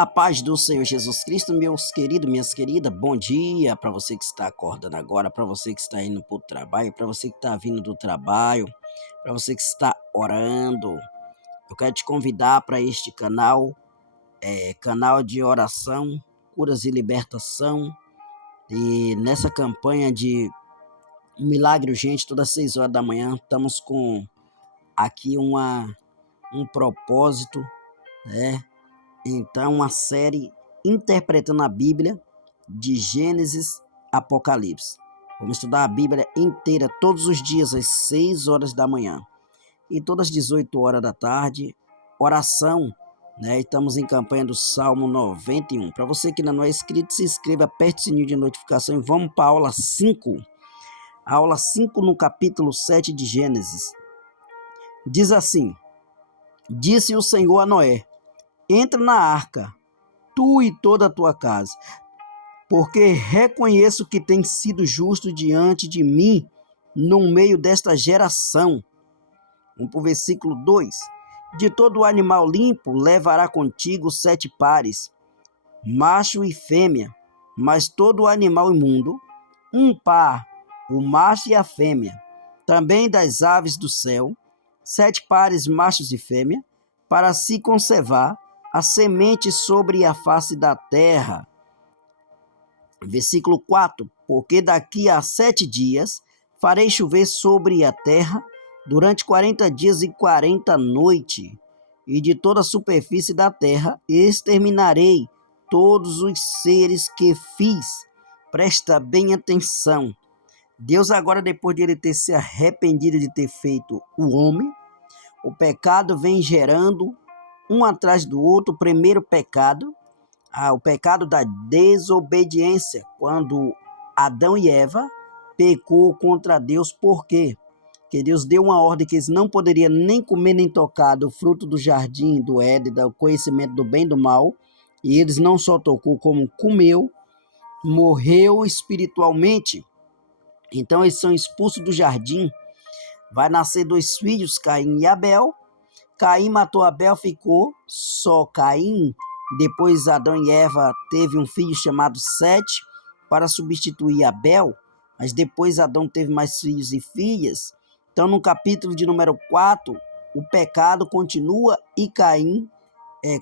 A paz do Senhor Jesus Cristo, meus queridos, minhas queridas, bom dia para você que está acordando agora, para você que está indo para o trabalho, para você que está vindo do trabalho, para você que está orando. Eu quero te convidar para este canal, canal de oração, curas e libertação. E nessa campanha de um milagre urgente, todas as 6 horas da manhã, estamos com aqui um propósito, né? Então, uma série interpretando a Bíblia de Gênesis a Apocalipse. Vamos estudar a Bíblia inteira todos os dias às 6 horas da manhã e todas as 18 horas da tarde, oração, né? Estamos em campanha do Salmo 91. Para você que ainda não é inscrito, se inscreva, aperte o sininho de notificação e vamos para a aula 5. A aula 5 no capítulo 7 de Gênesis. Diz assim: Disse o Senhor a Noé: Entra na arca, tu e toda a tua casa, porque reconheço que tem sido justo diante de mim no meio desta geração. Vamos para o versículo 2. De todo animal limpo levará contigo 7 pares, macho e fêmea, mas todo animal imundo, um par, o macho e a fêmea. Também das aves do céu, 7 pares machos e fêmea, para se conservar a semente sobre a face da terra. Versículo 4. Porque daqui a 7 dias farei chover sobre a terra durante 40 dias e 40 noites, e de toda a superfície da terra exterminarei todos os seres que fiz. Presta bem atenção. Deus agora, depois de ele ter se arrependido de ter feito o homem, o pecado vem gerando um atrás do outro. O primeiro pecado, o pecado da desobediência, quando Adão e Eva pecou contra Deus. Por quê? Porque Deus deu uma ordem que eles não poderiam nem comer nem tocar do fruto do jardim do Éden, do conhecimento do bem e do mal, e eles não só tocou como comeu, morreu espiritualmente. Então eles são expulsos do jardim. Vai nascer 2 filhos, Caim e Abel. Caim matou Abel, ficou só Caim. Depois Adão e Eva teve um filho chamado Sete para substituir Abel, mas depois Adão teve mais filhos e filhas. Então no capítulo de número 4, o pecado continua e Caim,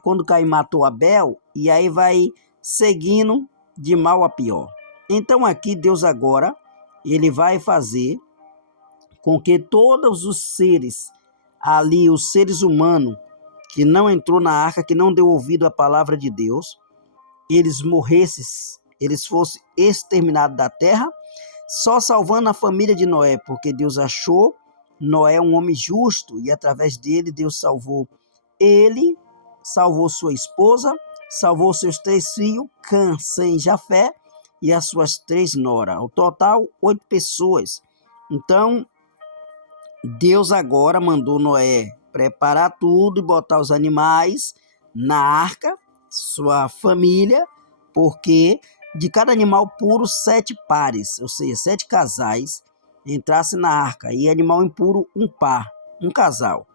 quando Caim matou Abel, e aí vai seguindo de mal a pior. Então aqui Deus agora, ele vai fazer com que todos os seres ali, os seres humanos que não entrou na arca, que não deu ouvido à palavra de Deus, eles morressem, eles fossem exterminados da terra, só salvando a família de Noé, porque Deus achou Noé um homem justo e através dele Deus salvou ele, salvou sua esposa, salvou seus 3 filhos, Cã, Sem e Jafé, e as suas 3 noras. Ao total, 8 pessoas. Então, Deus agora mandou Noé preparar tudo e botar os animais na arca, sua família, porque de cada animal puro 7 pares, ou seja, 7 casais entrassem na arca, e animal impuro um par, um casal.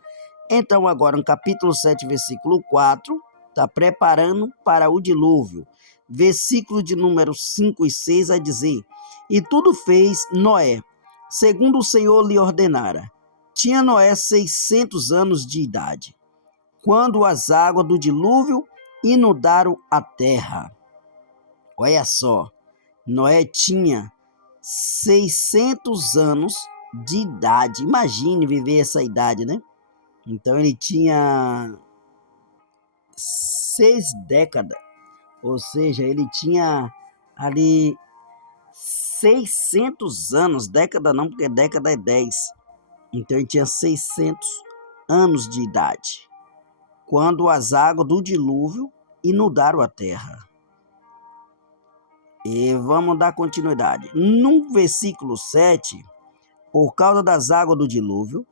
Então agora no capítulo 7, versículo 4, está preparando para o dilúvio. Versículo de número 5 e 6 a dizer: E tudo fez Noé, segundo o Senhor lhe ordenara. Tinha Noé 600 anos de idade, quando as águas do dilúvio inundaram a terra. Olha só, Noé tinha 600 anos de idade. Imagine viver essa idade, né? Então ele tinha 6 décadas, ou seja, ele tinha ali 600 anos, década não, porque década é 10. Então ele tinha 600 anos de idade, quando as águas do dilúvio inundaram a terra. E vamos dar continuidade. No versículo 7, por causa das águas do dilúvio,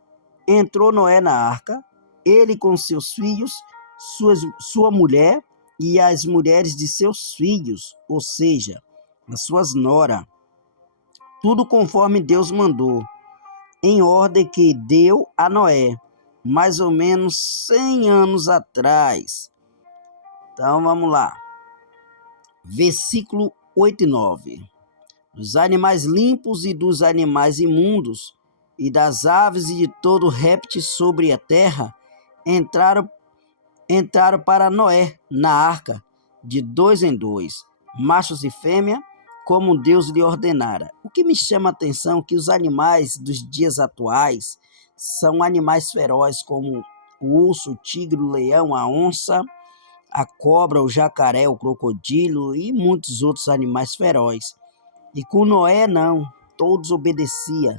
entrou Noé na arca, ele com seus filhos, sua mulher e as mulheres de seus filhos, ou seja, as suas noras, tudo conforme Deus mandou, em ordem que deu a Noé, mais ou menos 100 anos atrás. Então vamos lá. Versículo 8 e 9. Dos animais limpos e dos animais imundos, e das aves e de todo réptil sobre a terra, entraram para Noé na arca, de 2 em 2, machos e fêmea, como Deus lhe ordenara. O que me chama a atenção é que os animais dos dias atuais são animais ferozes, como o urso, o tigre, o leão, a onça, a cobra, o jacaré, o crocodilo e muitos outros animais ferozes. E com Noé não, todos obedeciam.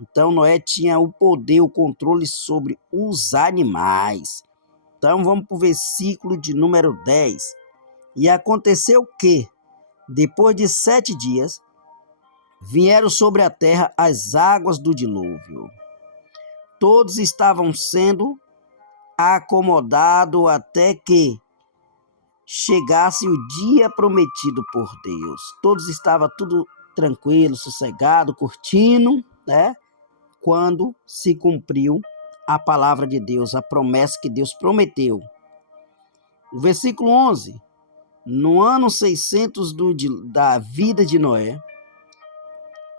Então Noé tinha o poder, o controle sobre os animais. Então vamos para o versículo de número 10. E aconteceu que, depois de 7 dias, vieram sobre a terra as águas do dilúvio. Todos estavam sendo acomodados até que chegasse o dia prometido por Deus. Todos estavam tudo tranquilo, sossegado, curtindo, né? Quando se cumpriu a palavra de Deus, a promessa que Deus prometeu. O versículo 11. No ano 600 da vida de Noé,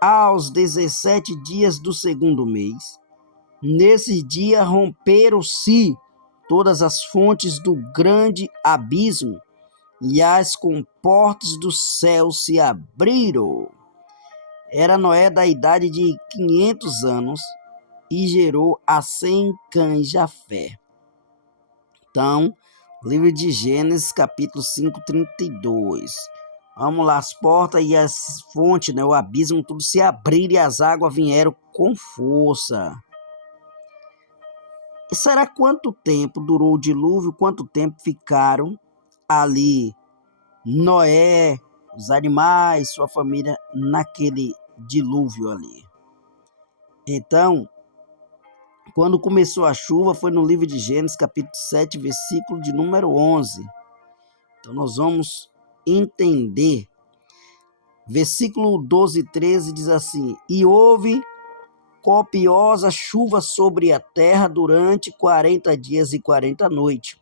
aos 17 dias do segundo mês, nesse dia romperam-se todas as fontes do grande abismo e as comportas do céu se abriram. Era Noé da idade de 500 anos e gerou a 100 cães Jafé. Então, livro de Gênesis, capítulo 5, 32. Vamos lá, as portas e as fontes, né, o abismo, tudo se abriram e as águas vieram com força. E será quanto tempo durou o dilúvio? Quanto tempo ficaram ali Noé, os animais, sua família, naquele dilúvio ali? Então, quando começou a chuva, foi no livro de Gênesis, capítulo 7, versículo de número 11. Então, nós vamos entender. Versículo 12 e 13 diz assim: E houve copiosa chuva sobre a terra durante 40 dias e 40 noites.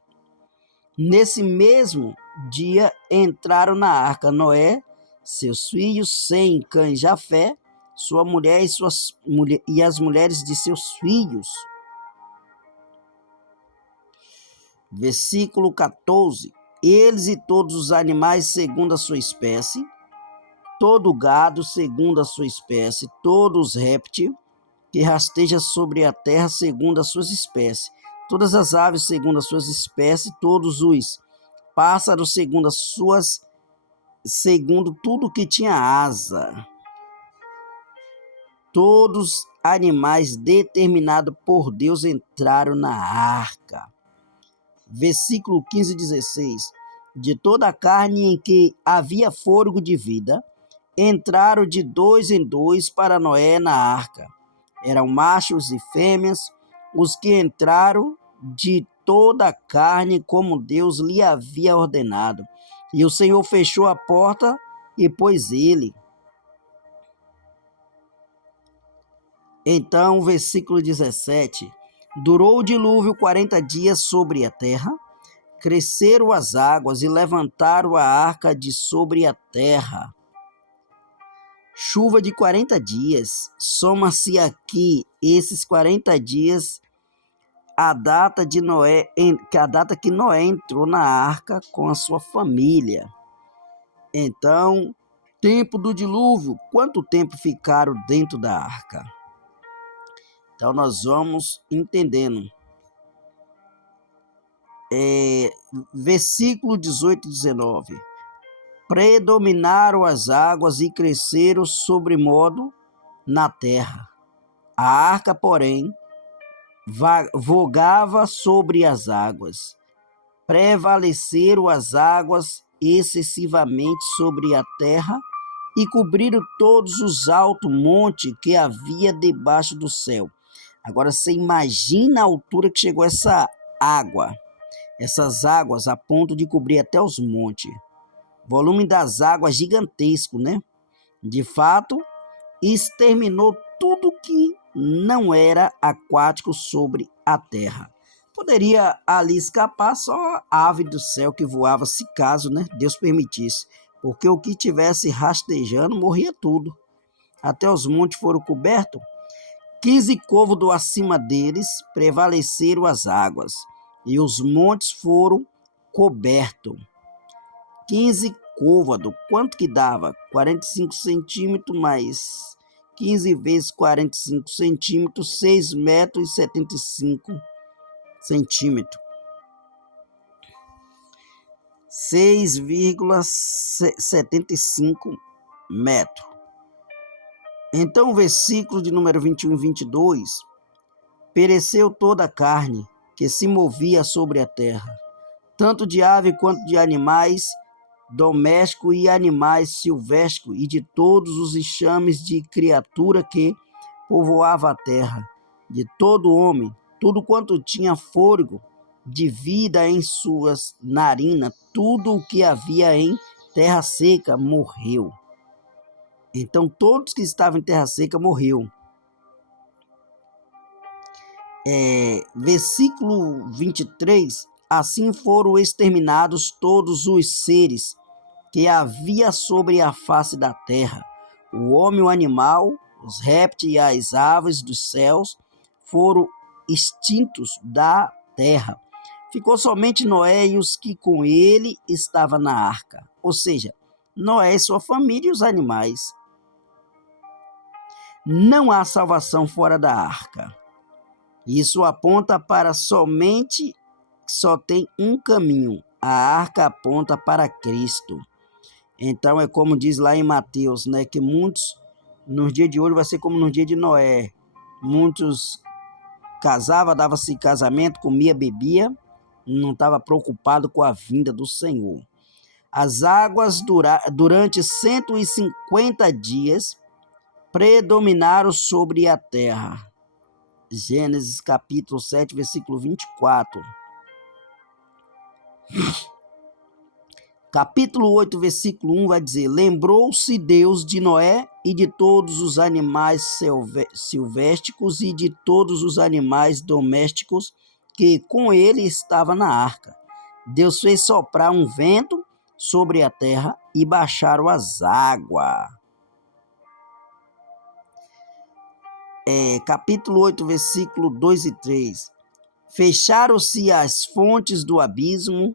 Nesse mesmo dia entraram na arca Noé, seus filhos, 100 cães Jafé, sua mulher e as mulheres de seus filhos. Versículo 14. Eles e todos os animais segundo a sua espécie, todo gado segundo a sua espécie, todos os répteis que rasteja sobre a terra segundo as suas espécies, todas as aves segundo as suas espécies, todos os pássaros segundo tudo que tinha asa, todos animais determinados por Deus entraram na arca. Versículo 15 e 16. De toda a carne em que havia fôlego de vida, entraram de 2 em 2 para Noé na arca. Eram machos e fêmeas, os que entraram de toda a carne, como Deus lhe havia ordenado. E o Senhor fechou a porta e pôs ele. Então, versículo 17. Durou o dilúvio 40 dias sobre a terra, cresceram as águas e levantaram a arca de sobre a terra. Chuva de 40 dias, soma-se aqui esses 40 dias a data que Noé entrou na arca com a sua família. Então, tempo do dilúvio, quanto tempo ficaram dentro da arca? Então nós vamos entendendo. Versículo 18 e 19. Predominaram as águas e cresceram sobremodo na terra. A arca, porém, vogava sobre as águas. Prevaleceram as águas excessivamente sobre a terra e cobriram todos os altos montes que havia debaixo do céu. Agora você imagina a altura que chegou essa água. Essas águas a ponto de cobrir até os montes. O volume das águas gigantesco, né? De fato, exterminou tudo que não era aquático sobre a terra. Poderia ali escapar só a ave do céu que voava, se caso, né, Deus permitisse, porque o que tivesse rastejando morria tudo. Até os montes foram cobertos, 15 côvados acima deles prevaleceram as águas, e os montes foram cobertos. 15 côvados, quanto que dava? 45 centímetros mais 15 vezes 45 centímetros, 6 metros e 75 centímetros. 6,75 metros. Então, o versículo de número 21 e 22, pereceu toda a carne que se movia sobre a terra, tanto de ave quanto de animais domésticos e animais silvestres, e de todos os enxames de criatura que povoava a terra, de todo homem, tudo quanto tinha fôlego de vida em suas narinas, tudo o que havia em terra seca morreu. Então todos que estavam em terra seca morreu. Versículo 23, assim foram exterminados todos os seres que havia sobre a face da terra, o homem, o animal, os répteis e as aves dos céus foram extintos da terra. Ficou somente Noé e os que com ele estavam na arca, ou seja, Noé e sua família e os animais. Não há salvação fora da arca. Isso aponta para só tem um caminho. A arca aponta para Cristo. Então é como diz lá em Mateus, né, que muitos nos dias de hoje vai ser como no dia de Noé. Muitos casavam, dava-se casamento, comia, bebia, não estava preocupado com a vinda do Senhor. As águas durante 150 dias predominaram sobre a terra. Gênesis capítulo 7, versículo 24. Capítulo 8, versículo 1 vai dizer: lembrou-se Deus de Noé e de todos os animais silvestres e de todos os animais domésticos que com ele estava na arca. Deus fez soprar um vento sobre a terra e baixaram as águas. Capítulo 8, versículo 2 e 3. Fecharam-se as fontes do abismo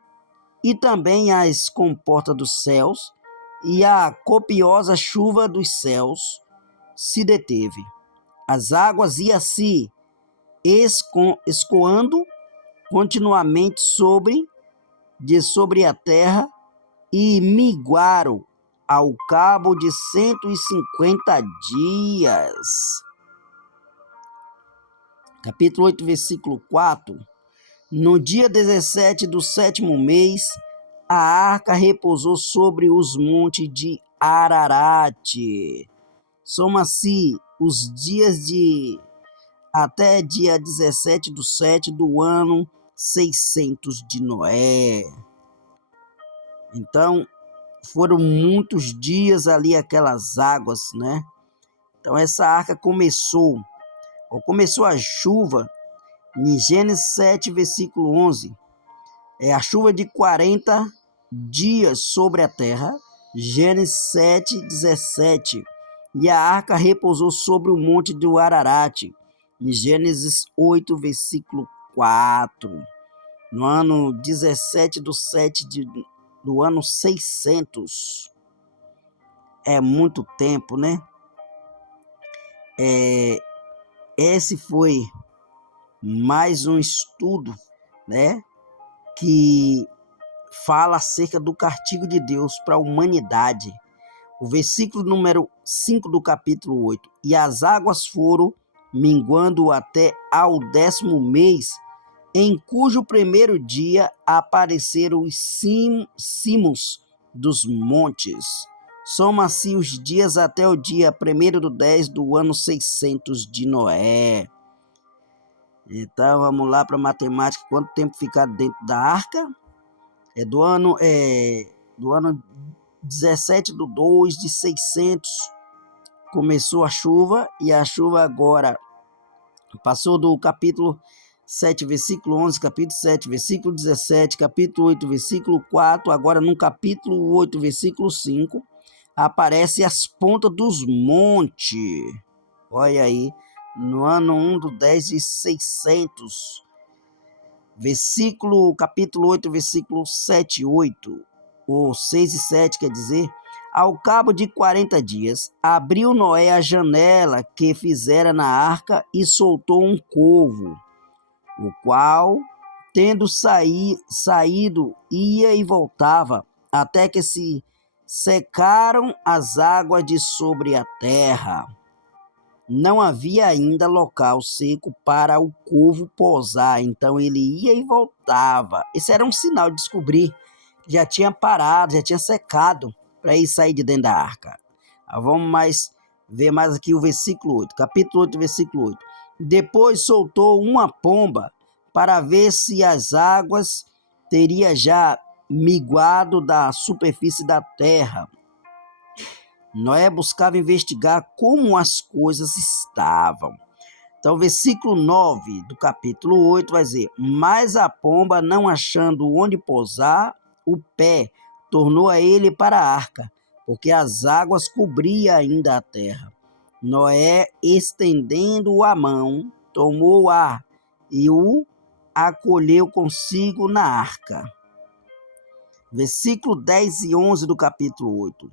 e também as comportas dos céus, e a copiosa chuva dos céus se deteve. As águas iam se escoando continuamente sobre a terra e miguaram ao cabo de 150 dias. Capítulo 8, versículo 4. No dia 17 do 7º mês, a arca repousou sobre os montes de Ararat. Soma-se os dias até dia 17 do 7 do ano 600 de Noé. Então, foram muitos dias ali aquelas águas, né? Então, essa arca começou a chuva em Gênesis 7, versículo 11. A chuva de 40 dias sobre a terra, Gênesis 7, 17. E a arca repousou sobre o monte do Ararat, em Gênesis 8, versículo 4. No ano 17 do 7 do ano 600. É muito tempo, né? Esse foi mais um estudo, né, que fala acerca do castigo de Deus para a humanidade. O versículo número 5 do capítulo 8. E as águas foram minguando até ao 10º mês, em cujo primeiro dia apareceram os cimos dos montes. Soma-se os dias até o dia 1º do 10 do ano 600 de Noé. Então vamos lá para a matemática. Quanto tempo ficar dentro da arca? Do ano 17 do 2 de 600 começou a chuva, e a chuva agora passou do capítulo 7, versículo 11, capítulo 7, versículo 17, capítulo 8, versículo 4, agora no capítulo 8, versículo 5, aparece as pontas dos montes. Olha aí, no ano 1 do 10 de 600, capítulo 8, versículo 7 e 8, ou 6 e 7, quer dizer, ao cabo de 40 dias, abriu Noé a janela que fizera na arca e soltou um corvo, o qual, tendo saído, ia e voltava, até que se secaram as águas de sobre a terra. Não havia ainda local seco para o corvo pousar, então ele ia e voltava. Esse era um sinal de descobrir que já tinha parado, já tinha secado para ir sair de dentro da arca. Vamos ver mais aqui o versículo 8, capítulo 8, versículo 8. Depois soltou uma pomba para ver se as águas teria já miguado da superfície da terra. Noé buscava investigar como as coisas estavam. Então, versículo 9 do capítulo 8 vai dizer: mas a pomba, não achando onde pousar o pé, tornou a ele para a arca, porque as águas cobriam ainda a terra. Noé, estendendo a mão, tomou-a e o acolheu consigo na arca. Versículo 10 e 11 do capítulo 8.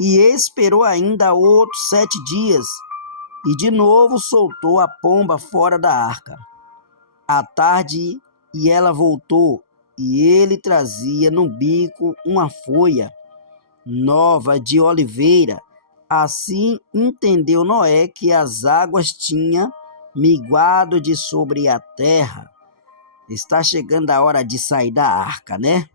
E esperou ainda outros 7 dias, e de novo soltou a pomba fora da arca. À tarde, e ela voltou, e ele trazia no bico uma folha nova de oliveira. Assim entendeu Noé que as águas tinham miguado de sobre a terra. Está chegando a hora de sair da arca, né?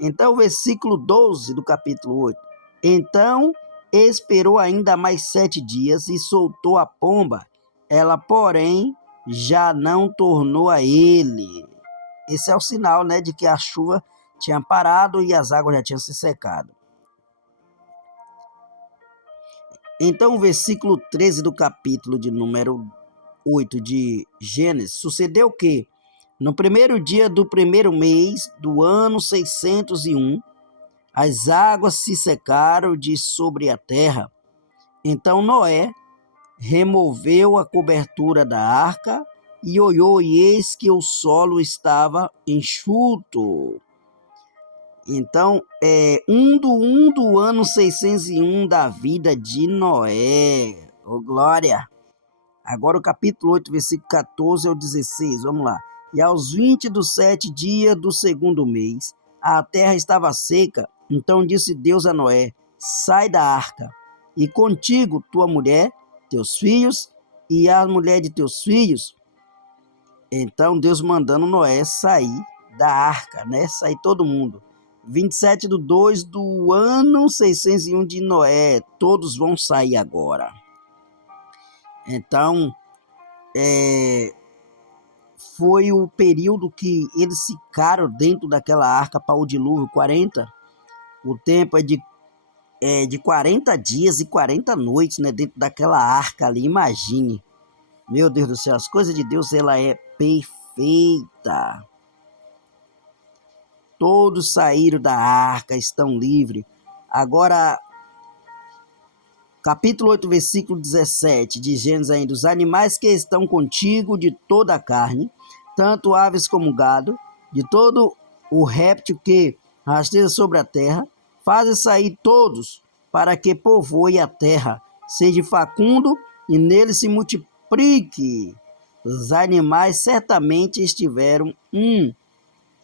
Então, o versículo 12 do capítulo 8. Então, esperou ainda mais 7 dias e soltou a pomba. Ela, porém, já não tornou a ele. Esse é o sinal, né, de que a chuva tinha parado e as águas já tinham se secado. Então, o versículo 13 do capítulo de número 8 de Gênesis. Sucedeu que, no primeiro dia do primeiro mês do ano 601, as águas se secaram de sobre a terra. Então Noé removeu a cobertura da arca e olhou, e eis que o solo estava enxuto. Então, um do ano 601 da vida de Noé. Ô, glória! Agora o capítulo 8, versículo 14 ao 16, vamos lá. E aos 20 do 7 dia do segundo mês, a terra estava seca. Então disse Deus a Noé: sai da arca, e contigo tua mulher, teus filhos e a mulher de teus filhos. Então Deus mandando Noé sair da arca, né? Sair todo mundo. 27 do 2 do ano 601 de Noé, todos vão sair agora. Então, foi o período que eles ficaram dentro daquela arca para o dilúvio, 40. O tempo é de 40 dias e 40 noites, né, dentro daquela arca ali, imagine. Meu Deus do céu, as coisas de Deus, ela é perfeita. Todos saíram da arca, estão livres. Agora, capítulo 8, versículo 17 de Gênesis ainda: os animais que estão contigo de toda a carne, tanto aves como gado, de todo o réptil que rasteja sobre a terra, faze sair todos, para que povoe a terra, seja facundo e nele se multiplique. Os animais certamente estiveram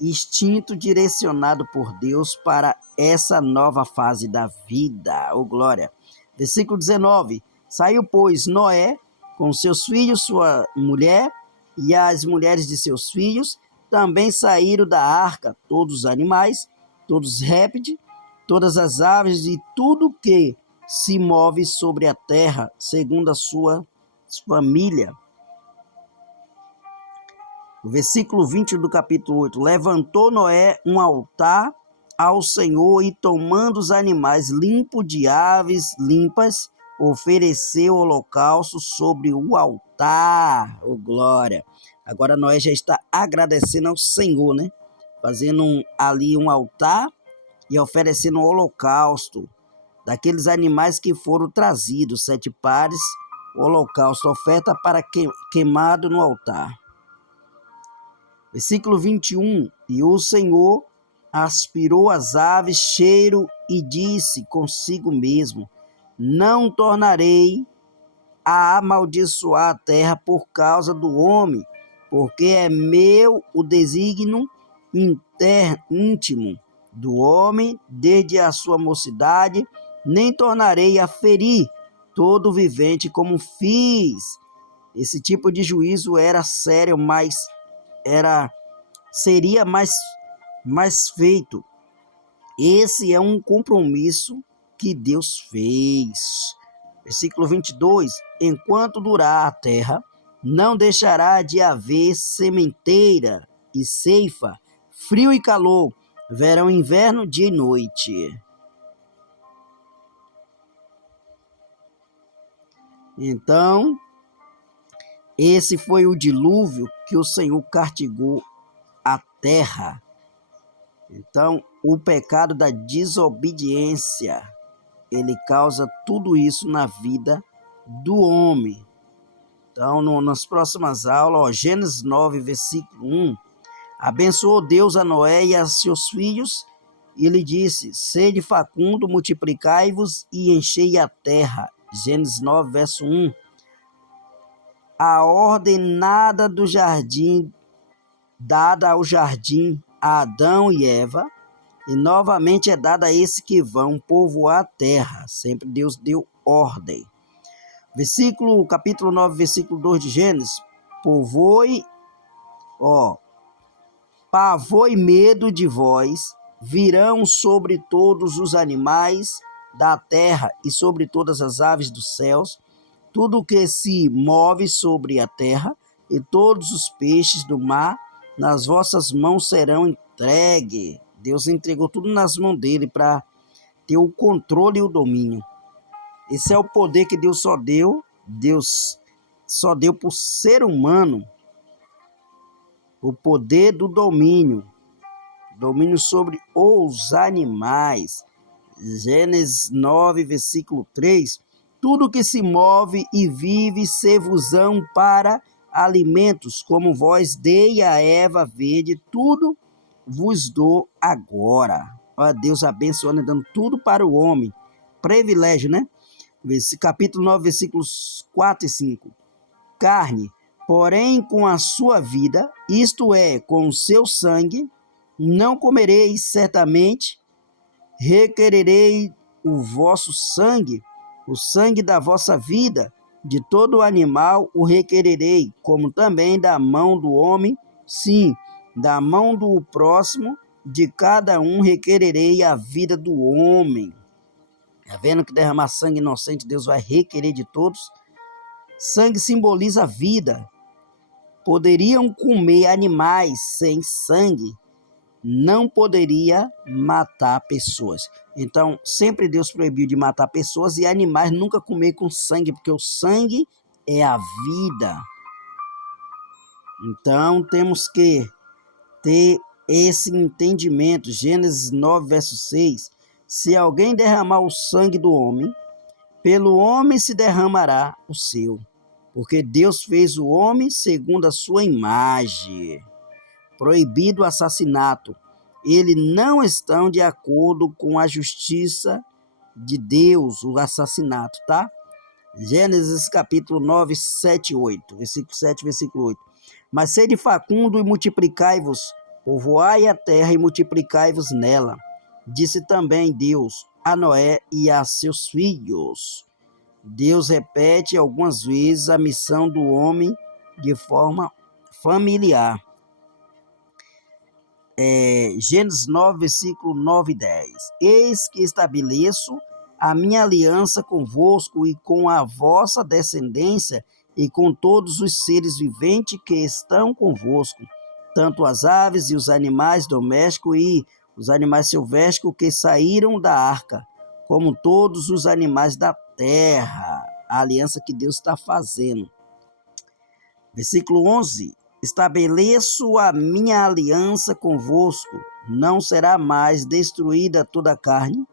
instinto direcionado por Deus para essa nova fase da vida. Oh, glória! Versículo 19. Saiu, pois, Noé com seus filhos, sua mulher e as mulheres de seus filhos. Também saíram da arca todos os animais, todos os répteis, todas as aves e tudo que se move sobre a terra, segundo a sua família. O versículo 20 do capítulo 8. Levantou Noé um altar ao Senhor e, tomando os animais limpos de aves limpas, ofereceu holocausto sobre o altar. Oh, glória! Agora Noé já está agradecendo ao Senhor, né? Fazendo ali um altar e oferecendo um holocausto daqueles animais que foram trazidos, 7 pares, holocausto, oferta para queimado no altar. Versículo 21, e o Senhor aspirou as aves, cheiro, e disse consigo mesmo, não tornarei a amaldiçoar a terra por causa do homem, porque é meu o desígnio íntimo do homem desde a sua mocidade, nem tornarei a ferir todo vivente como fiz. Esse tipo de juízo era sério, mas seria mais feito. Esse é um compromisso que Deus fez. Versículo 22, enquanto durar a terra, não deixará de haver sementeira e ceifa, frio e calor, verão e inverno, dia e noite. Então, esse foi o dilúvio que o Senhor castigou a terra. Então, o pecado da desobediência, ele causa tudo isso na vida do homem. Então, nas próximas aulas, Gênesis 9, versículo 1, abençoou Deus a Noé e a seus filhos, e lhe disse, sede facundo, multiplicai-vos e enchei a terra. Gênesis 9, verso 1. A ordem nada do jardim, dada ao jardim a Adão e Eva, e novamente é dada a esses que vão povoar a terra. Sempre Deus deu ordem. Capítulo 9, versículo 2 de Gênesis. Pavor e medo de vós virão sobre todos os animais da terra e sobre todas as aves dos céus, tudo o que se move sobre a terra, e todos os peixes do mar, nas vossas mãos serão entregues. Deus entregou tudo nas mãos dele para ter o controle e o domínio. Esse é o poder que Deus só deu para o ser humano, o poder do domínio sobre os animais. Gênesis 9, versículo 3, tudo que se move e vive ser-vos-ão para alimentos, como vós dei a Eva verde, tudo vos dou agora. Ó, Deus abençoando e dando tudo para o homem. Privilégio, né? Capítulo 9, versículos 4 e 5. Carne, porém com a sua vida, isto é, com o seu sangue, não comereis certamente, requererei o vosso sangue, o sangue da vossa vida, de todo animal o requererei, como também da mão do homem, sim, da mão do próximo, de cada um requererei a vida do homem. Está vendo que derramar sangue inocente, Deus vai requerer de todos? Sangue simboliza a vida. Poderiam comer animais sem sangue, não poderia matar pessoas. Então, sempre Deus proibiu de matar pessoas e animais, nunca comer com sangue, porque o sangue é a vida. Então, temos que ter esse entendimento. Gênesis 9, verso 6. Se alguém derramar o sangue do homem, pelo homem se derramará o seu, porque Deus fez o homem segundo a sua imagem. Proibido o assassinato. Eles não estão de acordo com a justiça de Deus, o assassinato, tá? Gênesis capítulo 9, 7, 8, versículo 7, versículo 8. Mas sede facundo e multiplicai-vos, povoai a terra e multiplicai-vos nela. Disse também Deus a Noé e a seus filhos. Deus repete algumas vezes a missão do homem de forma familiar. Gênesis 9, versículo 9 e 10. Eis que estabeleço a minha aliança convosco e com a vossa descendência e com todos os seres viventes que estão convosco, tanto as aves e os animais domésticos e os animais silvestres que saíram da arca, como todos os animais da terra. A aliança que Deus está fazendo. Versículo 11. estabeleço a minha aliança convosco, não será mais destruída toda a carne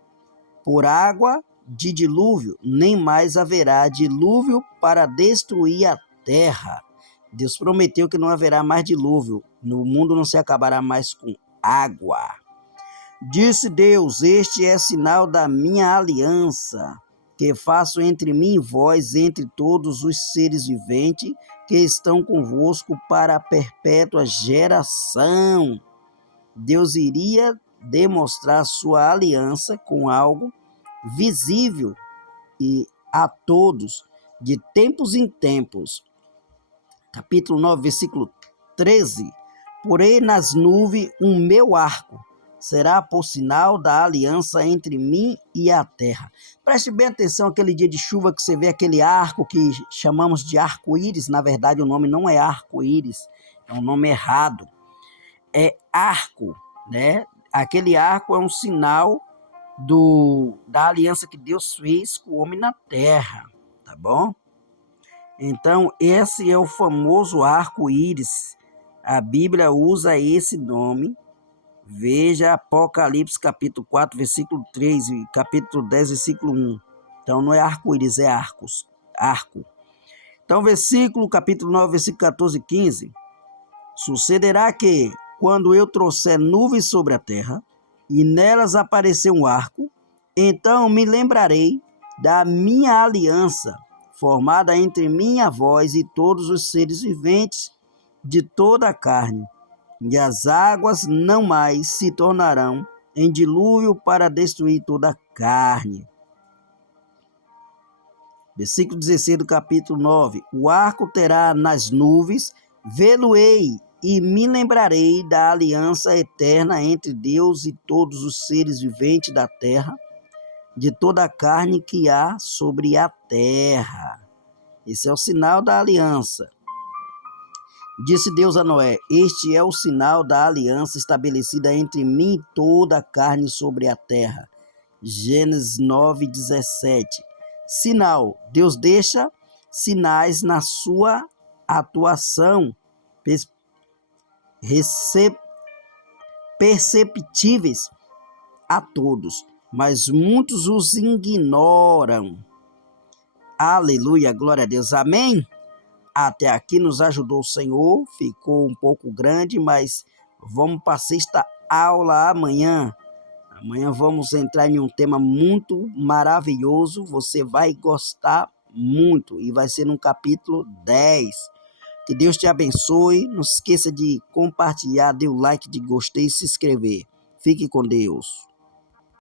por água de dilúvio, nem mais haverá dilúvio para destruir a terra. Deus prometeu que não haverá mais dilúvio, no mundo não se acabará mais com água. Disse Deus: este é sinal da minha aliança, que faço entre mim e vós, entre todos os seres viventes que estão convosco para a perpétua geração. Deus iria demonstrar sua aliança com algo visível e a todos, de tempos em tempos. Capítulo 9, versículo 13. Porei nas nuvens o meu arco, será por sinal da aliança entre mim e a terra. Preste bem atenção aquele dia de chuva que você vê aquele arco que chamamos de arco-íris. Na verdade, o nome não é arco-íris, é um nome errado. É arco, né? Aquele arco é um sinal da aliança que Deus fez com o homem na terra, tá bom? Então, esse é o famoso arco-íris. A Bíblia usa esse nome. Veja Apocalipse capítulo 4, versículo 3 e capítulo 10, versículo 1. Então, não é arco-íris, é arco. Então, capítulo 9, versículo 14 e 15. Sucederá que, quando eu trouxer nuvens sobre a terra, e nelas aparecer um arco, então me lembrarei da minha aliança, formada entre mim e a vós e todos os seres viventes de toda a carne, e as águas não mais se tornarão em dilúvio para destruir toda a carne. Versículo 16 do capítulo 9. O arco terá nas nuvens, vê-lo-ei e me lembrarei da aliança eterna entre Deus e todos os seres viventes da terra, de toda a carne que há sobre a terra. Esse é o sinal da aliança. Disse Deus a Noé: este é o sinal da aliança estabelecida entre mim e toda a carne sobre a terra. Gênesis 9, 17. Sinal: Deus deixa sinais na sua atuação perceptíveis a todos, mas muitos os ignoram. Aleluia, glória a Deus, amém? Até aqui nos ajudou o Senhor, ficou um pouco grande, mas vamos para a sexta aula amanhã. Amanhã vamos entrar em um tema muito maravilhoso, você vai gostar muito, e vai ser no capítulo 10. Que Deus te abençoe, não se esqueça de compartilhar, dê o like de gostei e se inscrever. Fique com Deus.